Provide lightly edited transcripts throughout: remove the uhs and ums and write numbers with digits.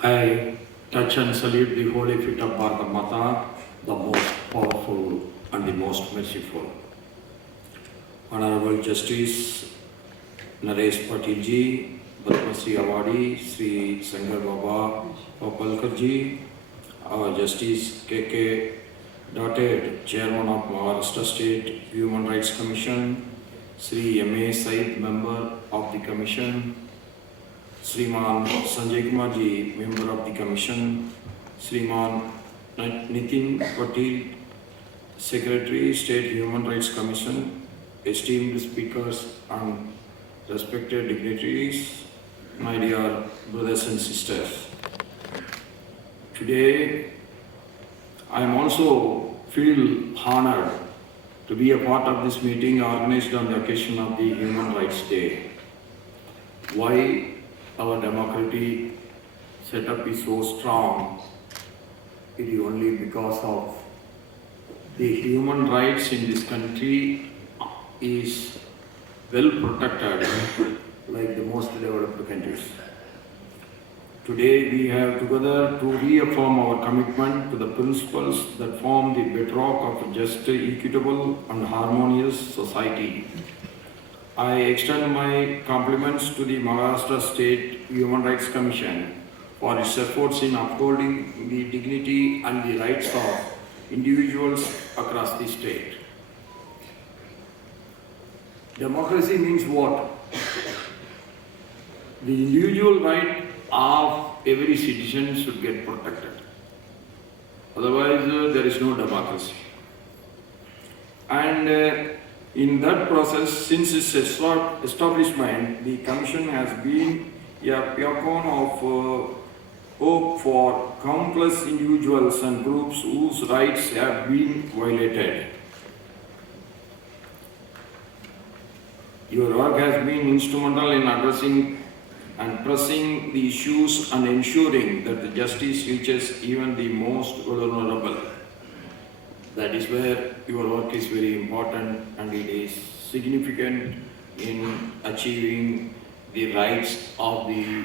I touch and salute the holy feet of Bharata Mata, the most powerful and the most merciful. Honorable Justice Naresh Patil ji, Padmashree Awardee Sri Shankarbaba Paplkar ji, our Justice K.K. Tated, Chairman of Maharashtra State Human Rights Commission, Sri M.A. Sayeed, Member of the Commission, Shriman Sanjay Kumar ji, Member of the Commission, Shriman Nitin Patil, Secretary, State Human Rights Commission, esteemed speakers and respected dignitaries, my dear brothers and sisters. Today, I am also feel honored to be a part of this meeting organized on the occasion of the Human Rights Day. Why our democratic setup is so strong? It is only because of the human rights in this country is well protected like the most developed countries. Today we have together to reaffirm our commitment to the principles that form the bedrock of a just, equitable and harmonious society. I extend my compliments to the Maharashtra State Human Rights Commission for its efforts in upholding the dignity and the rights of individuals across the state. Democracy means what? The individual right of every citizen should get protected. Otherwise, there is no democracy. And in that process, since its establishment, the Commission has been a beacon of hope for countless individuals and groups whose rights have been violated. Your work has been instrumental in addressing and pressing the issues and ensuring that the justice reaches even the most vulnerable. That is where your work is very important and it is significant in achieving the rights of the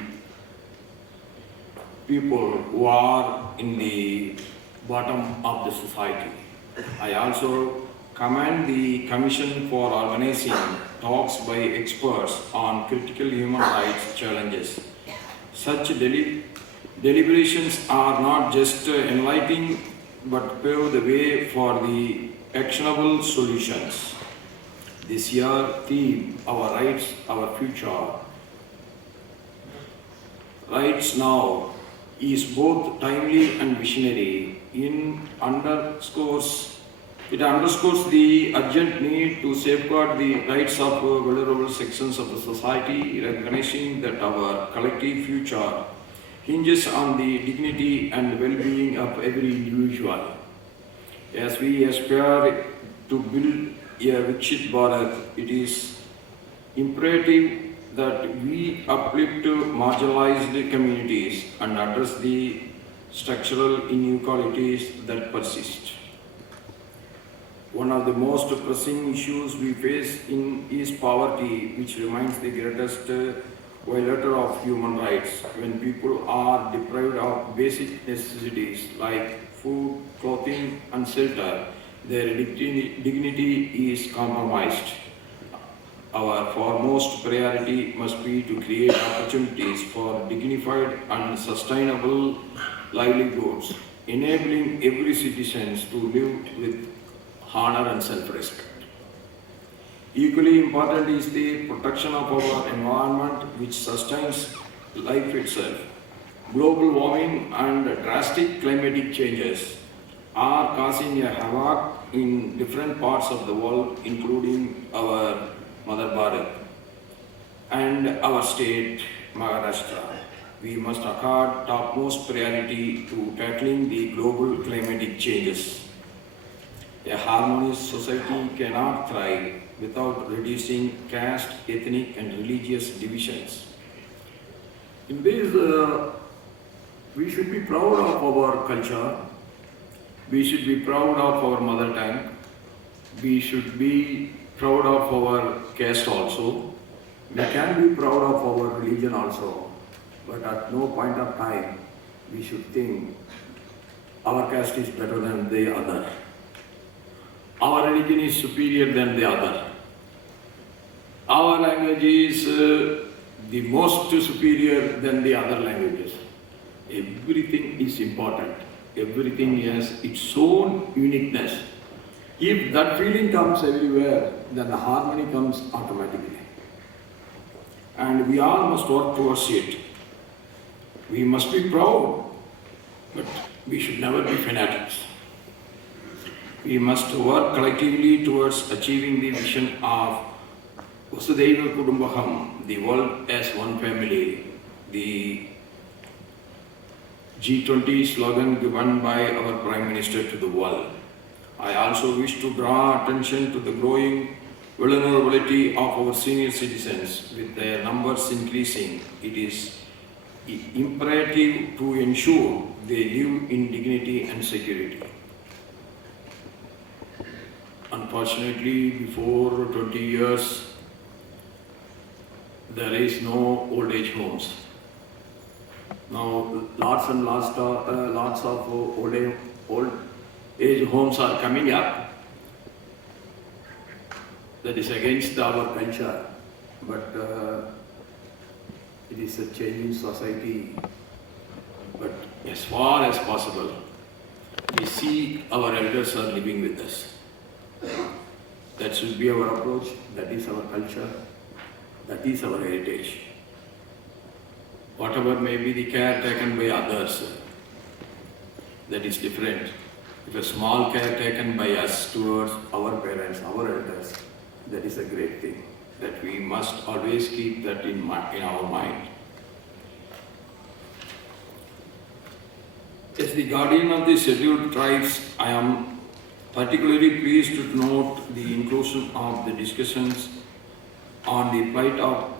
people who are in the bottom of the society. I also commend the Commission for organizing talks by experts on critical human rights challenges. Such deliberations are not just enlightening but pave the way for the actionable solutions. This year theme, Our Rights, Our Future, Rights Now, is both timely and visionary. It underscores the urgent need to safeguard the rights of vulnerable sections of the society, recognizing that our collective future hinges on the dignity and well-being of every individual. As we aspire to build a Vikshit Bharat, it is imperative that we uplift marginalized communities and address the structural inequalities that persist. One of the most pressing issues we face is poverty, which remains the greatest violator of human rights. When people are deprived of basic necessities like food, clothing, and shelter, their dignity is compromised. Our foremost priority must be to create opportunities for dignified and sustainable livelihoods, enabling every citizen to live with honor and self-respect. Equally important is the protection of our environment, which sustains life itself. Global warming and drastic climatic changes are causing a havoc in different parts of the world, including our Mother Bharat and our state, Maharashtra. We must accord topmost priority to tackling the global climatic changes. A harmonious society cannot thrive without reducing caste, ethnic, and religious divisions. In this, we should be proud of our culture. We should be proud of our mother tongue. We should be proud of our caste also. We can be proud of our religion also. But at no point of time we should think our caste is better than the other. Our religion is superior than the other. Our language is the most superior than the other languages. Everything is important. Everything has its own uniqueness. If that feeling comes everywhere, then the harmony comes automatically. And we all must work towards it. We must be proud, but we should never be fanatics. We must work collectively towards achieving the vision of Vasudhaiva Kudumbakam, the world as one family, the G20 slogan given by our Prime Minister to the world. I also wish to draw attention to the growing vulnerability of our senior citizens. With their numbers increasing, it is imperative to ensure they live in dignity and security. Unfortunately, before 20 years, there is no old age homes. Now, lots of old age homes are coming up. That is against our culture, but it is a changing society. But as far as possible, we see our elders are living with us. That should be our approach. That is our culture. That is our heritage. Whatever may be the care taken by others, that is different. If a small care taken by us towards our parents, our elders, that is a great thing. That we must always keep that in our mind. As the guardian of the scheduled tribes, I am particularly pleased to note the inclusion of the discussions on the plight of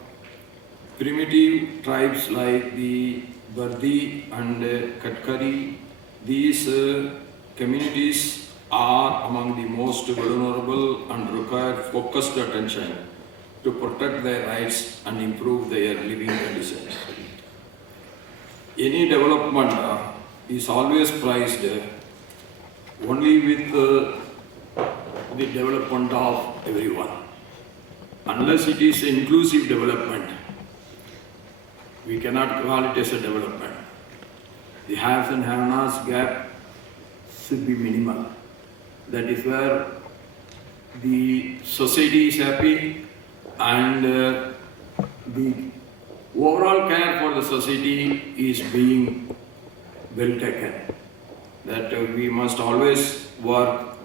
primitive tribes like the Bardi and Katkari. These communities are among the most vulnerable and require focused attention to protect their rights and improve their living conditions. Any development is always prized only with the development of everyone. Unless it is inclusive development, we cannot call it as a development. The haves and have-nots gap should be minimal. That is where the society is happy and the overall care for the society is being well taken. That we must always work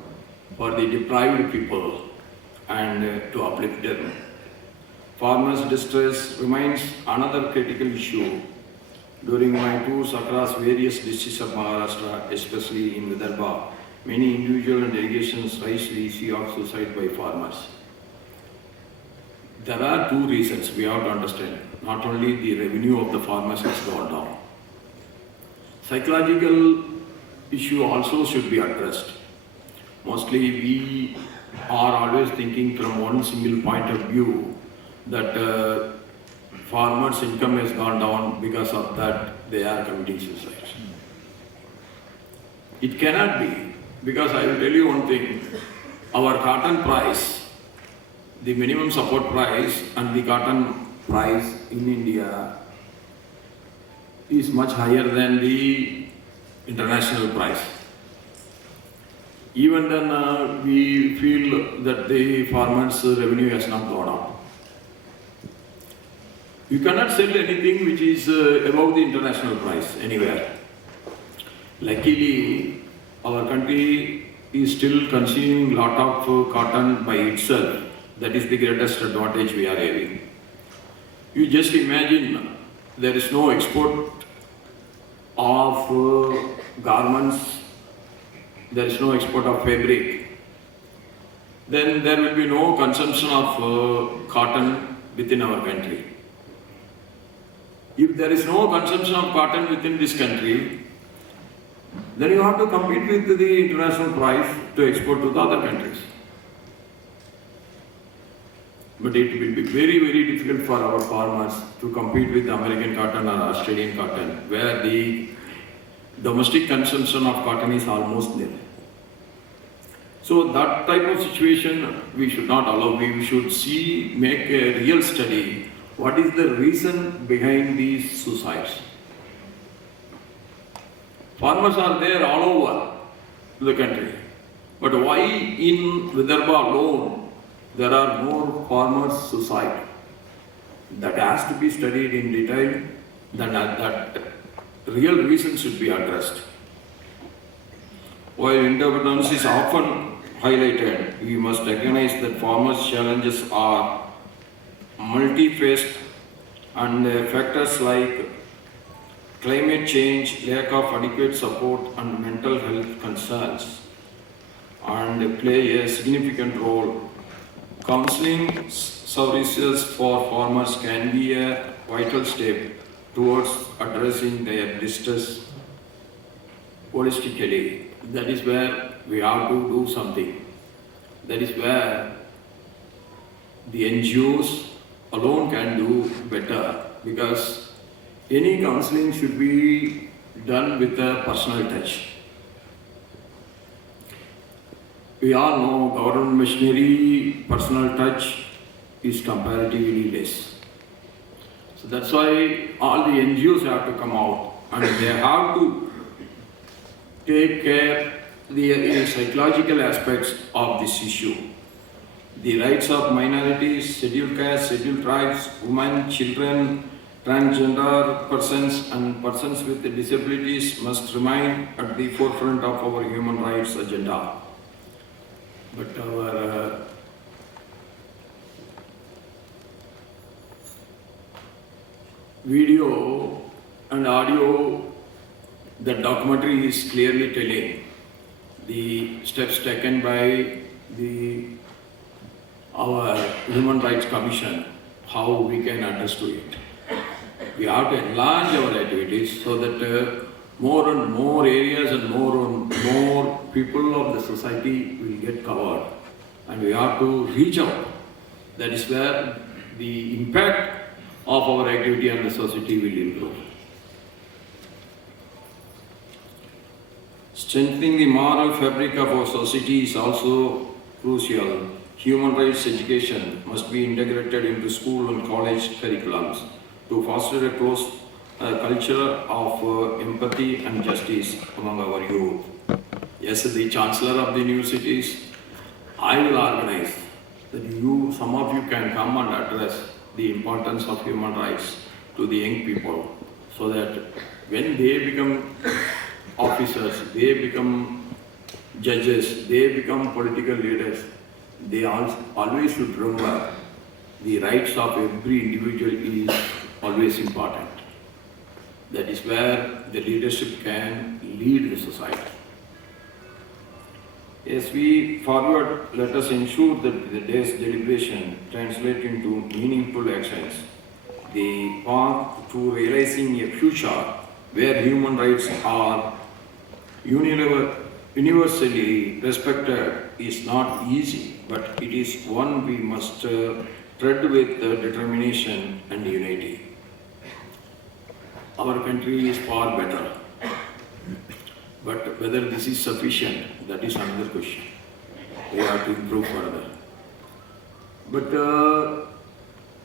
for the deprived people and to uplift them. Farmers' distress remains another critical issue. During my tours across various districts of Maharashtra, especially in Vidarbha, many individual and delegations raised the issue of suicide by farmers. There are two reasons we have to understand. Not only the revenue of the farmers has gone down. Psychological issue also should be addressed. Mostly we are always thinking from one single point of view that farmers' income has gone down, because of that they are committing suicide. It cannot be, because I will tell you one thing, our cotton price, the minimum support price and the cotton price in India is much higher than the international price. Even then we feel that the farmers' revenue has not gone up. You cannot sell anything which is above the international price anywhere. Luckily, our country is still consuming lot of cotton by itself. That is the greatest advantage we are having. You just imagine there is no export of garments, there is no export of fabric, then there will be no consumption of cotton within our country. If there is no consumption of cotton within this country, then you have to compete with the international price to export to the other countries. But it will be very, very difficult for our farmers to compete with American cotton or Australian cotton, where the domestic consumption of cotton is almost nil. So that type of situation we should not allow. We should make a real study. What is the reason behind these suicides? Farmers are there all over the country. But why in Vidarbha alone there are more farmers suicide? That has to be studied in detail. Then that real reason should be addressed. While independence is often highlighted, we must recognize that farmers' challenges are multi-faced and factors like climate change, lack of adequate support and mental health concerns and play a significant role. Counseling services for farmers can be a vital step towards addressing their distress holistically. That is where we have to do something. That is where the NGOs alone can do better, because any counseling should be done with a personal touch. We all know government machinery, personal touch is comparatively less. So that's why all the NGOs have to come out and they have to take care the psychological aspects of this issue. The rights of minorities, scheduled castes, scheduled tribes, women, children, transgender persons and persons with disabilities must remain at the forefront of our human rights agenda. But our video and audio, the documentary is clearly telling the steps taken by our Human Rights Commission, how we can address to it. We have to enlarge our activities so that more and more areas and more people of the society will get covered, and we have to reach out. That is where the impact of our activity on the society will improve. Strengthening the moral fabric of our society is also crucial. Human rights education must be integrated into school and college curriculums to foster a close culture of empathy and justice among our youth. Yes, the Chancellor of the universities, I will organize that some of you can come and address the importance of human rights to the young people, so that when they become officers, they become judges, they become political leaders, they always should remember the rights of every individual is always important. That is where the leadership can lead the society. As we forward, let us ensure that the day's deliberation translate into meaningful actions. The path to realizing a future where human rights are universally respected is not easy, but it is one we must tread with determination and unity. Our country is far better, but whether this is sufficient, that is another question. We have to improve further. But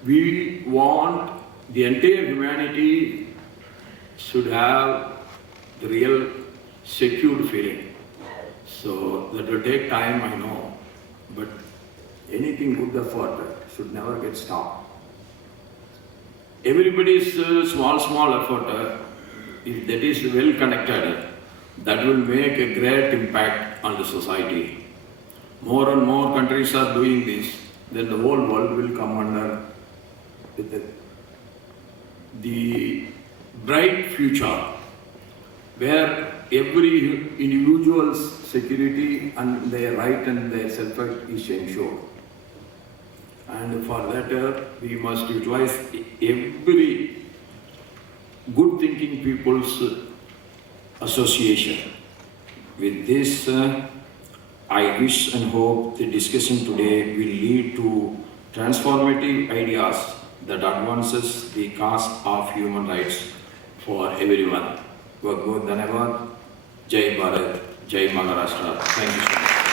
we want the entire humanity should have the real secured feeling. So that will take time, I know, but anything good effort should never get stopped. Everybody's small effort, if that is well connected, that will make a great impact on the society. More and more countries are doing this, then the whole world will come under the bright future where every individual's security and their right and their self-respect is ensured. And for that, we must utilize every good thinking people's association. With this, I wish and hope the discussion today will lead to transformative ideas that advances the cause of human rights for everyone. बहुत बहुत धन्यवाद. जय भारत, जय Maharashtra. Thank you so much.